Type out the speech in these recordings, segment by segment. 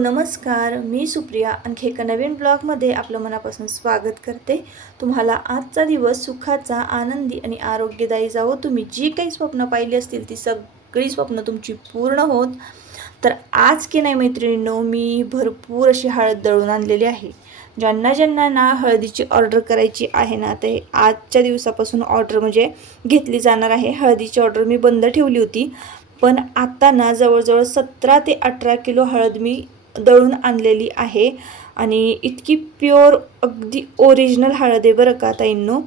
नमस्कार, मी सुप्रिया आणखी एका नवीन ब्लॉगमध्ये आपलं मनापासून स्वागत करते। तुम्हाला आजचा दिवस सुखाचा, आनंदी आणि आरोग्यदायी जावो। तुम्ही जी काही स्वप्न पाहिली असतील ती सगळी स्वप्न तुमची पूर्ण होत। तर आज की नाही मैत्रिणींनो, मी भरपूर अशी हळद दळून आणलेली आहे। ज्यांना ज्यांना ना हळदीची ऑर्डर करायची आहे ना, ते आजच्या दिवसापासून ऑर्डर म्हणजे घेतली जाणार आहे। हळदीची ऑर्डर मी बंद ठेवली होती, पण आता ना जवळजवळ 17 ते 18 किलो हळद मी दळून आणलेली आहे आणि इतकी प्युअर अगदी ओरिजिनल हळद आहे बरं का ताईंनो।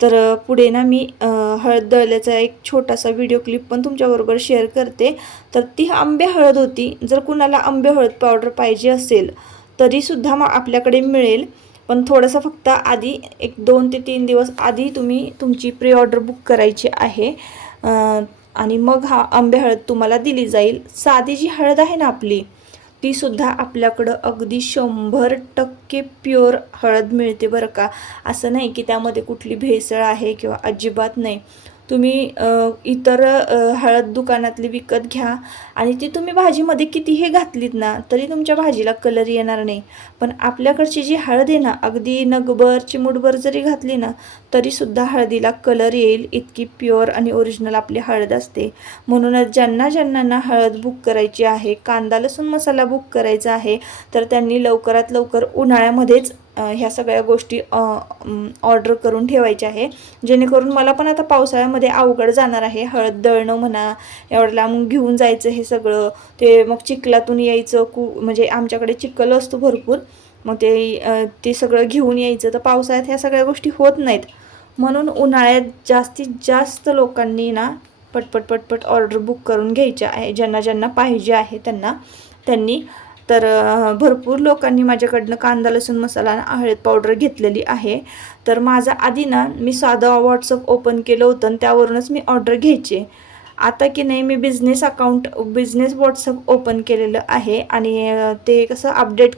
तर पुढे ना मी हळद दळल्याचा एक छोटासा व्हिडिओ क्लिप पण तुमच्याबरोबर शेअर करते। तर ती आंबे हळद होती। जर कुणाला आंबे हळद पावडर पाहिजे असेल तरीसुद्धा मग आपल्याकडे मिळेल, पण थोडंसं फक्त आधी एक 2 ते 3 दिवस आधी तुम्ही तुमची प्री ऑर्डर बुक करायची आहे आणि मग हा आंबे हळद तुम्हाला दिली जाईल। साधी जी हळद आहे ना आपली, ती सुद्धा आपल्याकडं अगदी 100% प्युअर हळद मिळते बरं का। असं नाही की त्यामध्ये कुठली भेसळ आहे किंवा अजिबात नाही। तुम्ही इतर हळद दुकानातली विकत घ्या आणि ती तुम्ही भाजीमध्ये कितीही घातलीत ना तरी तुमच्या भाजीला कलर येणार नाही, पण आपल्याकडची जी हळद आहे ना, अगदी नगभर चिमूटभर जरी घातली ना तरीसुद्धा हळदीला कलर येईल, इतकी प्युअर आणि ओरिजिनल आपली हळद असते। म्हणूनच ज्यांना ज्यांना ना हळद बुक करायची आहे, कांदा लसूण मसाला बुक करायचा आहे, तर त्यांनी लवकरात लवकर उन्हाळ्यामध्येच ह्या सगळ्या गोष्टी ऑर्डर करून ठेवायच्या आहे, जेणेकरून मला पण आता पावसाळ्यामध्ये अवघड जाणार आहे। हळद दळणं म्हणा, एवढं लांब घेऊन जायचं हे सगळं, ते मग चिखलातून यायचं म्हणजे आमच्याकडे चिखल असतो भरपूर, मग ते सगळं घेऊन यायचं। तर पावसाळ्यात ह्या सगळ्या गोष्टी होत नाहीत, म्हणून उन्हाळ्यात जास्तीत जास्त लोकांनी ना पटपट पटपट ऑर्डर बुक करून घ्यायच्या आहे, ज्यांना ज्यांना पाहिजे आहे त्यांनी। तर भरपूर लोकांनी माझ्याकडनं कांदा लसूण मसाला हळद पावडर घेतलेली आहे। तर माझा आधी ना मी साधं व्हॉट्सअप ओपन केलं होतं आणि त्यावरूनच मी ऑर्डर घ्यायचे। आता की नाही मी बिझनेस व्हॉट्सअप ओपन केलेलं आहे आणि ते कसं अपडेट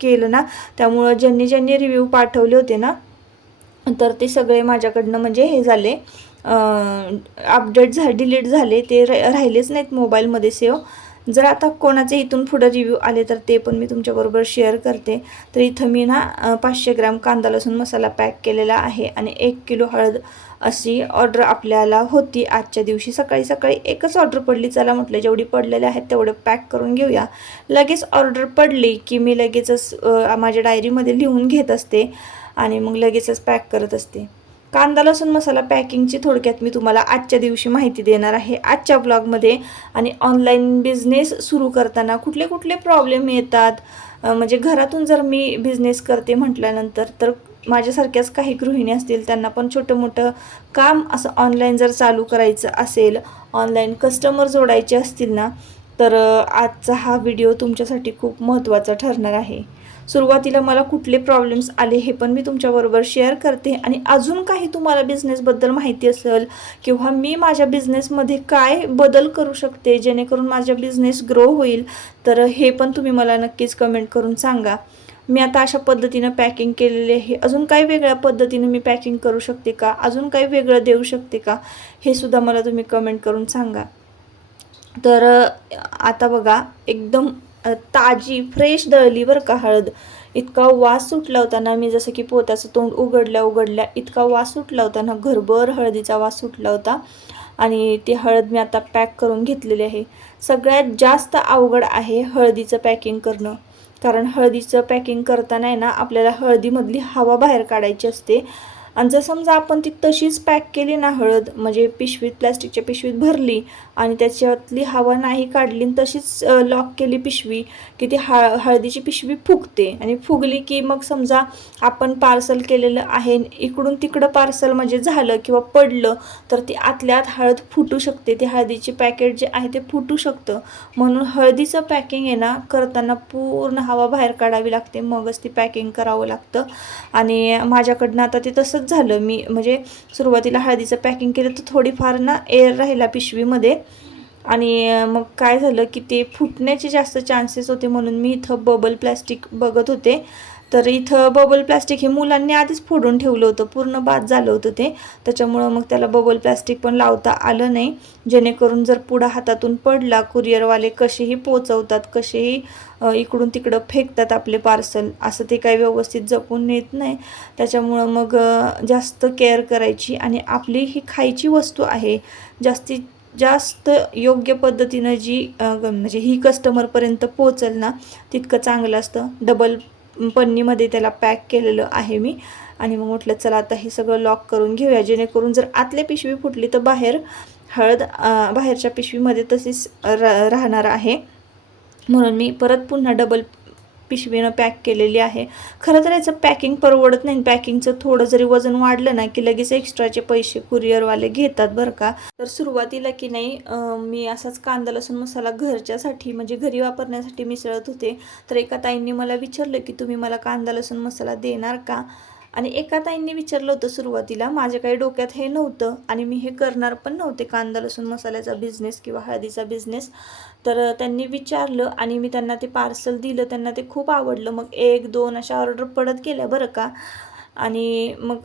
केलं ना, त्यामुळं ज्यांनी ज्यांनी रिव्ह्यू पाठवले होते ना, तर ते सगळे माझ्याकडनं म्हणजे हे झाले, डिलीट झाले, ते राहिलेच नाहीत मोबाईलमध्ये सेव्ह। जर आता कोणाचे इथून पुढे रिव्ह्यू आले तर ते पण मी तुमच्याबरोबर शेअर करते। तर इथं मी ना 500 ग्रॅम कांदा लसूण मसाला पॅक केलेला आहे आणि 1 किलो हळद अशी ऑर्डर आपल्याला होती। आजच्या दिवशी सकाळी सकाळी एकच ऑर्डर पडली, चला म्हटलं जेवढी पडलेले आहेत तेवढे पॅक करून घेऊया। लगेच ऑर्डर पडली की मी लगेचच माझ्या डायरीमध्ये लिहून घेत असते आणि मग लगेचच पॅक करत असते। कांदा लसूण मसाला पॅकिंगची थोडक्यात मी तुम्हाला आजच्या दिवशी माहिती देणार आहे आजच्या ब्लॉगमध्ये। आणि ऑनलाईन बिझनेस सुरू करताना कुठले कुठले प्रॉब्लेम येतात, म्हणजे घरातून जर मी बिझनेस करते म्हटल्यानंतर तर माझ्यासारख्याच काही गृहिणी असतील त्यांना पण छोटं मोठं काम असं ऑनलाईन जर चालू करायचं असेल, ऑनलाईन कस्टमर जोडायचे असतील ना, तर आजचा हा व्हिडिओ तुमच्यासाठी खूप महत्त्वाचा ठरणार आहे। सुरुवातीला मला कुठले प्रॉब्लेम्स आले हे पण मी तुमच्याबरोबर शेअर करते आणि अजून काही तुम्हाला बिझनेसबद्दल माहिती असेल किंवा मी माझ्या बिझनेसमध्ये काय बदल करू शकते जेणेकरून माझा बिझनेस ग्रो होईल, तर हे पण तुम्ही मला नक्कीच कमेंट करून सांगा। मी आता अशा पद्धतीनं पॅकिंग केलेले आहे, अजून काही वेगळ्या पद्धतीनं मी पॅकिंग करू शकते का, अजून काही वेगळं देऊ शकते का, हे सुद्धा मला तुम्ही कमेंट करून सांगा। तर आता बघा, एकदम ताजी फ्रेश दळली बरं का हळद। इतका वास सुटला होता ना, मी जसं की पोत्याचं तोंड उघडल्या इतका वास सुटला होता ना, घरभर हळदीचा वास सुटला होता। आणि ती हळद मी आता पॅक करून घेतलेली आहे। सगळ्यात जास्त अवघड आहे हळदीचं पॅकिंग करणं, कारण हळदीचं पॅकिंग करताना आहे ना आपल्याला हळदीमधली हवा बाहेर काढायची असते। आणि जर समजा आपण ती तशीच पॅक केली ना हळद, म्हणजे पिशवीत प्लॅस्टिकच्या पिशवीत भरली आणि त्याच्यातली हवा नाही काढली तशीच लॉक केली पिशवी, की ती हळदीची पिशवी फुगते आणि फुगली की मग समजा आपण पार्सल केलेलं आहे, इकडून तिकडं पार्सल म्हणजे झालं किंवा पडलं तर ती आतल्या आत हळद फुटू शकते, ती हळदीची पॅकेट जे आहे ते फुटू शकतं। म्हणून हळदीचं पॅकिंग आहे ना करताना पूर्ण हवा बाहेर काढावी लागते, मगच ती पॅकिंग करावं लागतं। आणि माझ्याकडनं आता ते तसंच झालं। मी म्हणजे सुरुवातीला हळदीचं पॅकिंग केलं तर थोडीफार ना एअर राहिला पिशवीमध्ये आणि मग काय झालं की ते फुटण्याचे जास्त चान्सेस होते, म्हणून मी इथं बबल प्लॅस्टिक बघत होते। तर इथं बबल प्लास्टिक हे मुलांनी आधीच फोडून ठेवलं होतं, पूर्ण बाद झालं होतं ते, त्याच्यामुळं मग त्याला बबल प्लास्टिक पण लावता आलं नाही, जेणेकरून जर पुढं हातातून पडला, कुरिअरवाले कसेही पोचवतात, कसेही इकडून तिकडं फेकतात आपले पार्सल, असं ते काही व्यवस्थित जपून नेत नाही. त्याच्यामुळं मग जास्त केअर करायची आणि आपली ही खायची वस्तू आहे, जास्तीत जास्त योग्य पद्धतीनं जी म्हणजे ही कस्टमरपर्यंत पोचेल ना, तितकं चांगलं असतं. डबल पन्नीमध्ये त्याला पॅक केलेलं आहे मी. आणि मग म्हटलं चला आता हे सगळं लॉक करून घेऊया, जेणेकरून जर आतली पिशवी फुटली तर बाहेर हळद बाहेरच्या पिशवीमध्ये तशीच राहणार आहे. म्हणून मी परत पुन्हा डबल पिशवीनं पॅक केलेली आहे. खरं तर याचं पॅकिंग परवडत नाही, पॅकिंगचं थोडं जरी वजन वाढलं ना की लगेच एक्स्ट्राचे पैसे कुरिअरवाले घेतात बरं का. तर सुरुवातीला की नाही मी असाच कांदा लसूण मसाला घरच्यासाठी म्हणजे घरी वापरण्यासाठी मिसळत होते. तर एका ताईंनी मला विचारलं की तुम्ही मला कांदा लसूण मसाला देणार का. आणि एका ताईंनी विचारलं होतं सुरुवातीला, माझ्या काही डोक्यात हे नव्हतं आणि मी हे करणार पण नव्हते कांदा लसूण मसाल्याचा बिझनेस किंवा हळदीचा बिझनेस. तर त्यांनी विचारलं आणि मी त्यांना ते पार्सल दिलं, त्यांना ते खूप आवडलं. मग 1-2 अशा ऑर्डर पडत गेल्या बरं का. आणि मग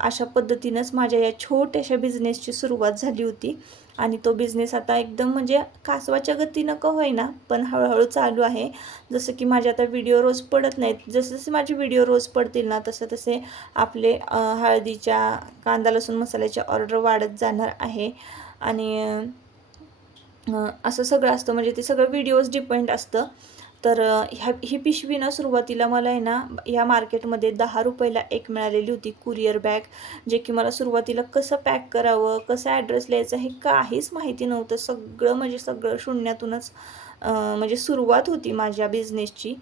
अशा पद्धतीनंच माझ्या या छोट्याशा बिझनेसची सुरुवात झाली होती. आणि तो बिझनेस आता एकदम म्हणजे कासवाच्या गतीनं का होईना पण हळूहळू चालू आहे. जसं की माझे आता व्हिडिओ रोज पडत नाहीत, जसे जसे माझे व्हिडिओ रोज पडतील ना तसे तसे आपले हळदीच्या कांदा लसूण मसाल्याच्या ऑर्डर वाढत जाणार आहे. आणि असं सगळं असतं, म्हणजे ते सगळं व्हिडिओज डिपेंड असतं. तर ही पिशवी ना सुरुवातीला मला आहे ना ह्या मार्केटमध्ये 10 रुपयाला एक मिळालेली होती कुरिअर बॅग, जे की मला सुरुवातीला कसं पॅक करावं, कसं ॲड्रेस लिहायचं हे काहीच माहिती नव्हतं. सगळं म्हणजे सगळं शून्यातूनच म्हणजे सुरुवात होती माझ्या बिझनेसची.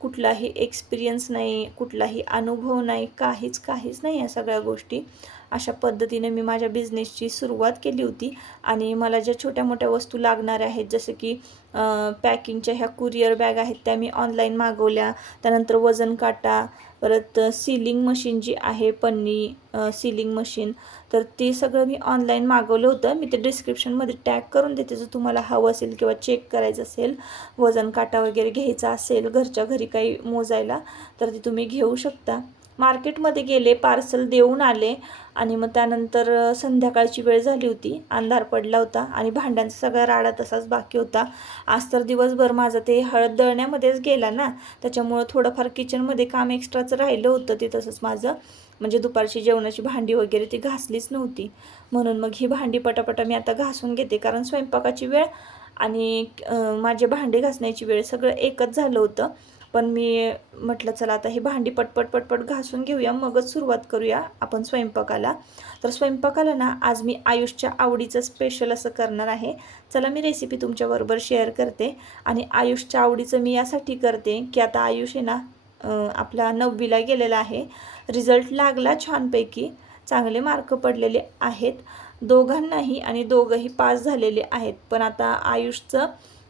कुठलाही एक्सपिरियन्स नाही, कुठलाही अनुभव नाही, काहीच नाही या सगळ्या गोष्टी. अशा पद्धतीने मी माझ्या बिझनेसची सुरुवात केली होती. आणि मला ज्या छोट्या मोठ्या वस्तू लागणाऱ्या आहेत, जसं की पॅकिंगच्या ह्या कुरिअर बॅग आहेत त्या मी ऑनलाईन मागवल्या. त्यानंतर वजन काटा, परत सीलिंग मशीन जी आहे पन्नी सीलिंग मशीन, तर ते सगळं मी ऑनलाईन मागवलं होतं. मी ते डिस्क्रिप्शनमध्ये टॅग करून देते, जर तुम्हाला हवं असेल किंवा चेक करायचं असेल, वजन काटा वगैरे घ्यायचा असेल घरच्या घरी काही मोजायला, तर ते तुम्ही घेऊ शकता. मार्केटमध्ये गेले, पार्सल देऊन आले आणि मग त्यानंतर संध्याकाळची वेळ झाली होती, अंधार पडला होता आणि भांड्यांचा सगळा राडा तसाच बाकी होता. आज तर दिवसभर माझं ते हळद दळण्यामध्येच गेला ना, त्याच्यामुळं थोडंफार किचनमध्ये काम एक्स्ट्राचं राहिलं होतं ते तसंच माझं. म्हणजे दुपारची जेवणाची भांडी वगैरे ती घासलीच नव्हती, म्हणून मग ही भांडी पटापटा मी आता घासून घेते, कारण स्वयंपाकाची वेळ आणि माझे भांडी घासण्याची वेळ सगळं एकच झालं होतं. पण मी म्हटलं चला आता ही भांडी पटपट घासून घेऊया, मगच सुरुवात करूया आपण स्वयंपाकाला. तर स्वयंपाकाला ना आज मी आयुषच्या आवडीचं स्पेशल असं करणार आहे. चला मी रेसिपी तुमच्याबरोबर शेअर करते. आणि आयुषच्या आवडीचं मी यासाठी करते की आता आयुष आहे ना आपला 9वीला गेलेला आहे. रिझल्ट लागला छानपैकी, चांगले मार्क पडलेले आहेत दोघांनाही आणि दोघंही पास झालेले आहेत. पण आता आयुषचं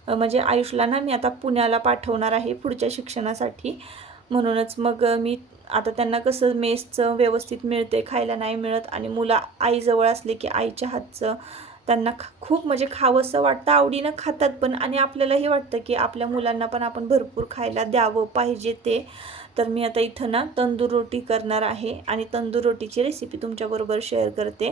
म्हणजे आयुषला ना मी आता पुण्याला पाठवणार आहे पुढच्या शिक्षणासाठी. म्हणूनच मग मी आता त्यांना कसं मेसचं व्यवस्थित मिळते, खायला नाही मिळत, आणि मुलं आईजवळ असले की आईच्या हातचं त्यांना खूप म्हणजे खावंसं वाटतं, आवडीनं खातात पण, आणि आपल्यालाही वाटतं की आपल्या मुलांना पण आपण भरपूर खायला द्यावं पाहिजे ते. तर मी आता इथं ना तंदूर रोटी करणार आहे आणि तंदूर रोटीची रेसिपी तुमच्याबरोबर शेअर करते.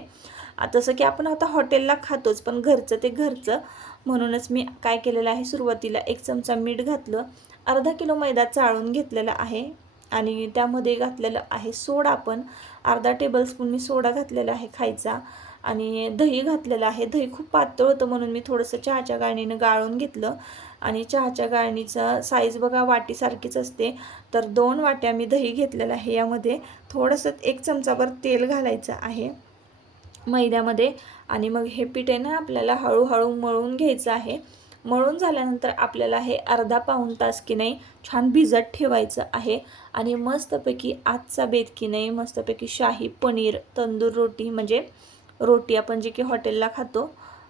तसं की आपण आता हॉटेलला खातोच, पण घरचं ते घरचं. म्हणूनच मी काय केलेलं आहे, सुरुवातीला 1 चमचा मीठ घातलं, अर्धा किलो मैदा चाळून घेतलेला आहे आणि त्यामध्ये घातलेलं आहे सोडा, पण अर्धा टेबलस्पून मी सोडा घातलेला आहे खायचा. आणि दही घातलेलं आहे. दही खूप पातळ होतं म्हणून मी थोडंसं चहाच्या गाळणीनं गाळून घेतलं. आणि चहाच्या गाळणीचा साईज बघा वाटीसारखीच असते, तर 2 वाट्या मी दही घेतलेलं आहे. यामध्ये थोडंसं 1 चमचाभर तेल घालायचं आहे मैद्यामध्ये. आणि मग हे पीठ आहे ना आपल्याला हळूहळू मळून घ्यायचं आहे. मळून झाल्यानंतर आपल्याला हे अर्धा पाऊण तास की नाही छान भिजत ठेवायचं आहे. आणि मस्तपैकी आजचा बेत की नाही मस्तपैकी शाही पनीर तंदूर रोटी, म्हणजे रोटी आपण जे की हॉटेलला खातो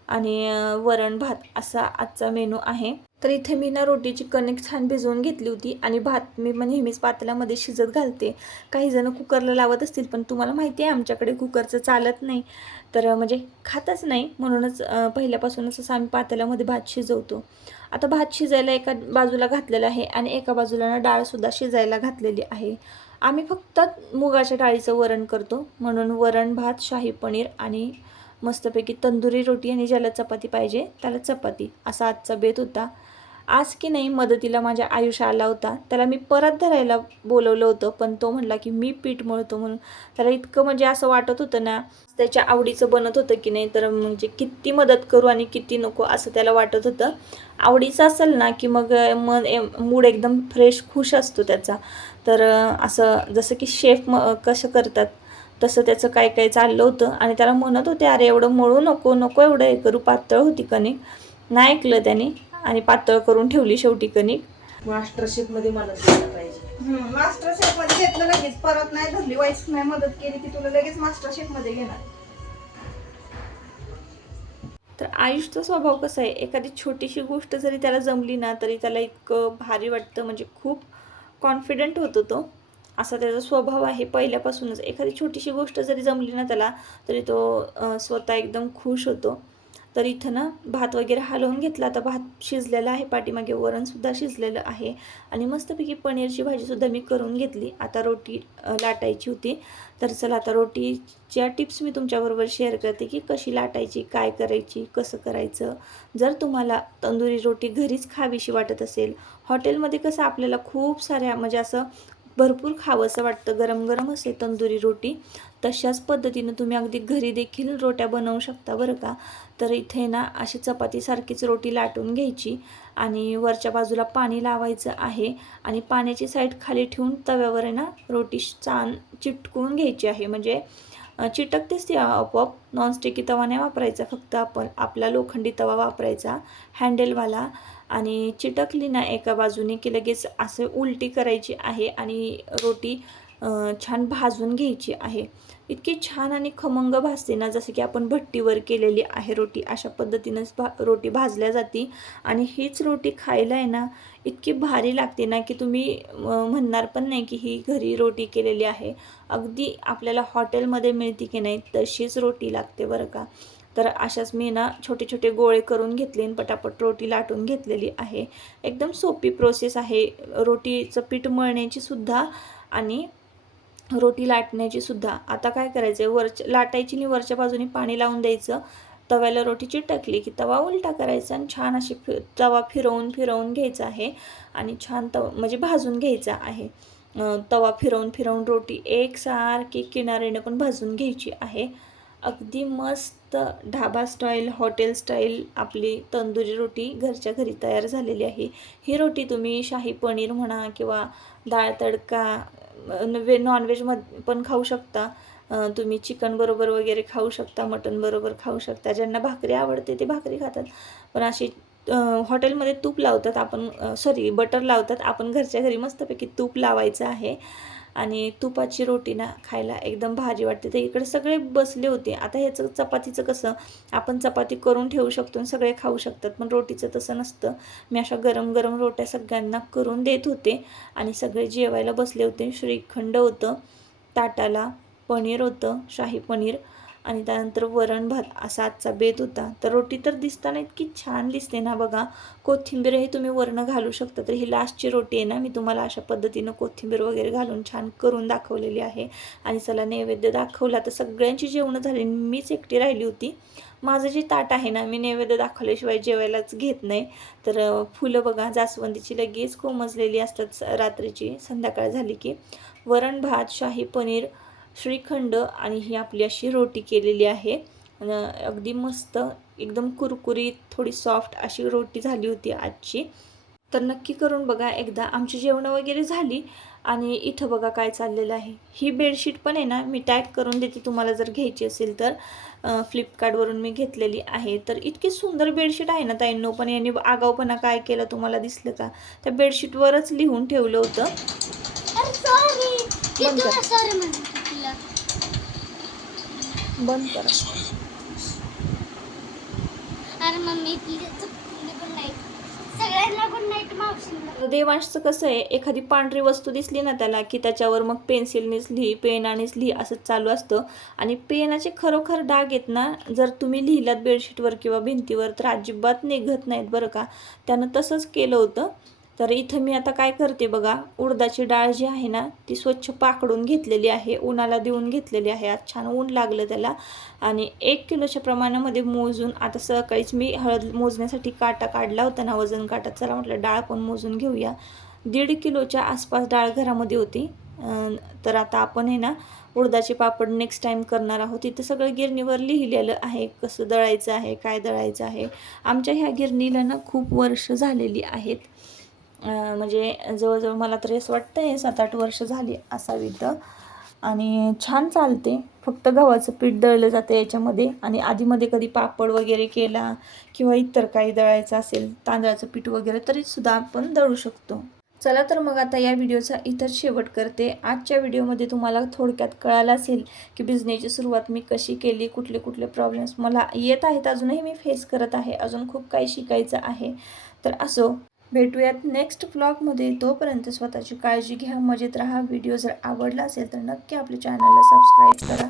आणि वरण भात असा आजचा मेनू आहे. तर इथे मी ना रोटीची कणिक छान भिजवून घेतली होती आणि भात मी नेहमीच पातेल्यामध्ये शिजत घालते. काही जण कुकरला लावत असतील, पण तुम्हाला माहिती आहे आमच्याकडे कुकरचं चालत नाही, तर म्हणजे खातच नाही, म्हणूनच पहिल्यापासूनच असं आम्ही पातेल्यामध्ये भात शिजवतो. आता भात शिजायला एका बाजूला घातलेला आहे आणि एका बाजूला ना डाळसुद्धा शिजायला घातलेली आहे. आम्ही फक्त मुगाच्या डाळीचं वरण करतो, म्हणून वरण भात, शाही पनीर आणि मस्तपैकी तंदुरी रोटी आणि ज्याला चपाती पाहिजे त्याला चपाती असा आजचा बेत होता. आज की नाही मदतीला माझ्या आयुष्य आला होता. त्याला मी परत धरायला बोलवलं होतं, पण तो म्हणला की मी पीठ मळतो म्हणून. त्याला इतकं म्हणजे असं वाटत होतं ना, त्याच्या आवडीचं बनत होतं की नाही, तर म्हणजे किती मदत करू आणि किती नको असं त्याला वाटत होतं. आवडीचं असेल ना की मग मूड एकदम फ्रेश खुश असतो त्याचा. तर असं जसं की शेफ कसं करतात तसं त्याचं काय काय चाललं होतं आणि त्याला म्हणत होते, अरे एवढं मळू नको, नको एवढं हे करू, पातळ होती कणिक. नाही ऐकलं त्याने आणि पातळ करून ठेवली शेवटी कणिक. मास्टर शेफ मध्ये मदत केलं पाहिजे. मास्टर शेफ मध्ये घेतलं लगेच, परत नाही धरली वाईफ नाही मदत केली की तुला लगेच मास्टर शेफ मध्ये घेणार. तर आयुषचा स्वभाव कसा आहे, एखादी छोटीशी गोष्ट जरी त्याला जमली ना तरी त्याला इतकं भारी वाटतं, म्हणजे खूप कॉन्फिडंट होतो तो. असा त्याचा स्वभाव आहे पहिल्यापासूनच. एखादी छोटीशी गोष्ट जरी जमली ना त्याला तरी तो स्वतः एकदम खुश होतो. तर इथं ना भात वगैरे हलवून घेतला. आता भात शिजलेला आहे, पाठीमागे वरणसुद्धा शिजलेलं आहे आणि मस्तपैकी पनीरची भाजीसुद्धा मी करून घेतली. आता रोटी लाटायची होती. तर चला आता रोटीच्या टिप्स मी तुमच्याबरोबर शेअर करते की कशी लाटायची, काय करायची, कसं करायचं. जर तुम्हाला तंदुरी रोटी घरीच खावीशी वाटत असेल, हॉटेलमध्ये कसं आपल्याला खूप साऱ्या म्हणजे असं भरपूर खावंसं वाटतं, गरम गरम असते तंदुरी रोटी, तशाच पद्धतीनं तुम्ही अगदी घरी देखील रोट्या बनवू शकता बरं का. तर इथे ना अशी चपातीसारखीच रोटी लाटून घ्यायची आणि वरच्या बाजूला पाणी लावायचं आहे आणि पाण्याची साईड खाली ठेवून तव्यावर आहे ना रोटी छान चिटकवून घ्यायची आहे. म्हणजे चिटकतेच ती आपोआप. नॉनस्टिकी तवा नाही वापरायचा, फक्त आपण आपला लोखंडी तवा वापरायचा हँडलवाला. आणि चिटकली ना एका बाजूने की लगेच असं उलटी करायची आहे आणि रोटी छान भाजून घ्यायची आहे. इतकी छान आणि खमंग भाजते ना, जसं की आपण भट्टीवर केलेली आहे रोटी, अशा पद्धतीनंच रोटी भाजल्या जाते. आणि हीच रोटी खायला आहे ना इतकी भारी लागते ना की तुम्ही म्हणणार पण नाही की ही घरी रोटी केलेली आहे. अगदी आपल्याला हॉटेलमध्ये मिळते की नाही तशीच रोटी लागते बरं का. तर अशाच मी ना छोटे छोटे गोळे करून घेतले आणि पटापट रोटी लाटून घेतलेली आहे. एकदम सोपी प्रोसेस आहे रोटीचं पीठ मळण्याची सुद्धा आणि रोटी लाटण्याची सुद्धा. आता काय करायचं आहे, लाटायची आणि वरच्या बाजूने पाणी लावून द्यायचं. तव्याला रोटी चिटकली की तवा उलटा करायचा आणि छान अशी तवा फिरवून फिरवून घ्यायचा आहे आणि छान म्हणजे भाजून घ्यायचा आहे. तवा फिरवून फिरवून रोटी एकसारखी किनारीने पण भाजून घ्यायची आहे. अगदी मस्त ढाबा स्टाईल, हॉटेल स्टाईल आपली तंदुरी रोटी घरच्या घरी तयार झालेली आहे. ही रोटी तुम्ही शाही पनीर म्हणा किंवा डाळ तडका नॉनव्हेजमध्ये पण खाऊ शकता. तुम्ही चिकन बरोबर वगैरे खाऊ शकता, मटन बरोबर खाऊ शकता. ज्यांना भाकरी आवडते ते भाकरी खातात, पण अशी हॉटेलमध्ये तूप लावतात, आपण बटर लावतात. आपण घरच्या घरी मस्तपैकी तूप लावायचं आहे आणि तुपाची रोटी ना खायला एकदम भारी वाटते. तर इकडे सगळे बसले होते. आता ह्याचं चपातीचं कसं, आपण चपाती करून ठेवू शकतो आणि सगळे खाऊ शकतात, पण रोटीचं तसं नसतं. मी अशा गरम गरम रोट्या सगळ्यांना करून देत होते आणि सगळे जेवायला बसले होते. श्रीखंड होतं ताटाला, पनीर होतं शाही पनीर आणि त्यानंतर वरण भात असा आजचा बेत होता. तर रोटी तर दिसताना इतकी छान दिसते ना बघा. कोथिंबीरही तुम्ही वरण घालू शकता. तर ही लास्टची रोटी आहे ना, मी तुम्हाला अशा पद्धतीनं कोथिंबीर वगैरे घालून छान करून दाखवलेली आहे. आणि चला नैवेद्य दाखवला. तर सगळ्यांची जेवणं झाली, मीच एकटी राहिली होती. माझं जे ताट आहे ना, मी नैवेद्य दाखवल्याशिवाय जेवायलाच घेत नाही. तर फुलं बघा जास्वंदीची लगेच कोमजलेली असतात रात्रीची, संध्याकाळ झाली की. वरण भात, शाही पनीर, श्रीखंड आणि ही आपली अशी रोटी केलेली आहे. अगदी मस्त एकदम कुरकुरीत थोडी सॉफ्ट अशी रोटी झाली होती आजची. तर नक्की करून बघा एकदा. आमची जेवणं वगैरे झाली आणि इथं बघा काय चाललेलं आहे. ही बेडशीट पण आहे ना मी टॅग करून देते तुम्हाला जर घ्यायची असेल तर. फ्लिपकार्टवरून मी घेतलेली आहे. तर इतकी सुंदर बेडशीट आहे ना ताईंनो, पण यांनी आगाऊपणा काय केलं तुम्हाला दिसलं का, त्या बेडशीटवरच लिहून ठेवलं होतं. बंद करा. अरे मम्मी प्लीज गुड नाईट सगळ्यांना गुड नाईट मावशींना. देवांशचं कसं आहे, एखादी पांढरी वस्तू दिसली ना त्याला की त्याच्यावर मग पेन्सिलनेच लिही, पेनानेच लिही असं चालू असतं. आणि पेनाचे खरोखर डाग आहेत ना, जर तुम्ही लिहिलात बेडशीटवर किंवा भिंतीवर तर अजिबात निघत नाहीत बरं का. त्यानं तसंच केलं होतं. तर इथं मी आता काय करते बघा, उडदाची डाळ जी आहे ना ती स्वच्छ पाकडून घेतलेली आहे, उन्हाला देऊन घेतलेली आहे. आज छान ऊन लागलं त्याला. आणि 1 किलोच्या प्रमाणामध्ये मोजून आता सकाळीच मी हळद मोजण्यासाठी काटा काढला होता ना, वजन काटा. चला म्हटलं डाळ पण मोजून घेऊया. 1.5 किलोच्या आसपास डाळ घरामध्ये होती. तर आता आपण आहे ना उडदाचे पापड नेक्स्ट टाईम करणार आहोत. इथं सगळं गिरणीवर लिहिलेलं आहे, कसं दळायचं आहे, काय दळायचं आहे. आमच्या ह्या गिरणीला ना खूप वर्ष झालेली आहेत. म्हणजे जवळजवळ मला तरी असं वाटतं आहे 7-8 वर्ष झाली असावी तर. आणि छान चालते. फक्त गव्हाचं पीठ दळलं जातं याच्यामध्ये. आणि आधीमध्ये कधी पापड वगैरे केला किंवा इतर काही दळायचं असेल, तांदळाचं पीठ वगैरे, तरीसुद्धा आपण दळू शकतो. चला तर मग आता या व्हिडिओचा इथंच शेवट करते. आजच्या व्हिडिओमध्ये तुम्हाला थोडक्यात कळालं असेल की बिझनेसची सुरुवात मी कशी केली, कुठले कुठले प्रॉब्लेम्स मला येत आहेत, अजूनही मी फेस करत आहे, अजून खूप काही शिकायचं आहे. तर असो, भेटूयात नेक्स्ट व्लॉगमध्ये. तोपर्यंत स्वतःची काळजी घ्या, मजेत राहा. व्हिडिओ जर आवडला असेल तर नक्की आपल्या चॅनलला सबस्क्राईब करा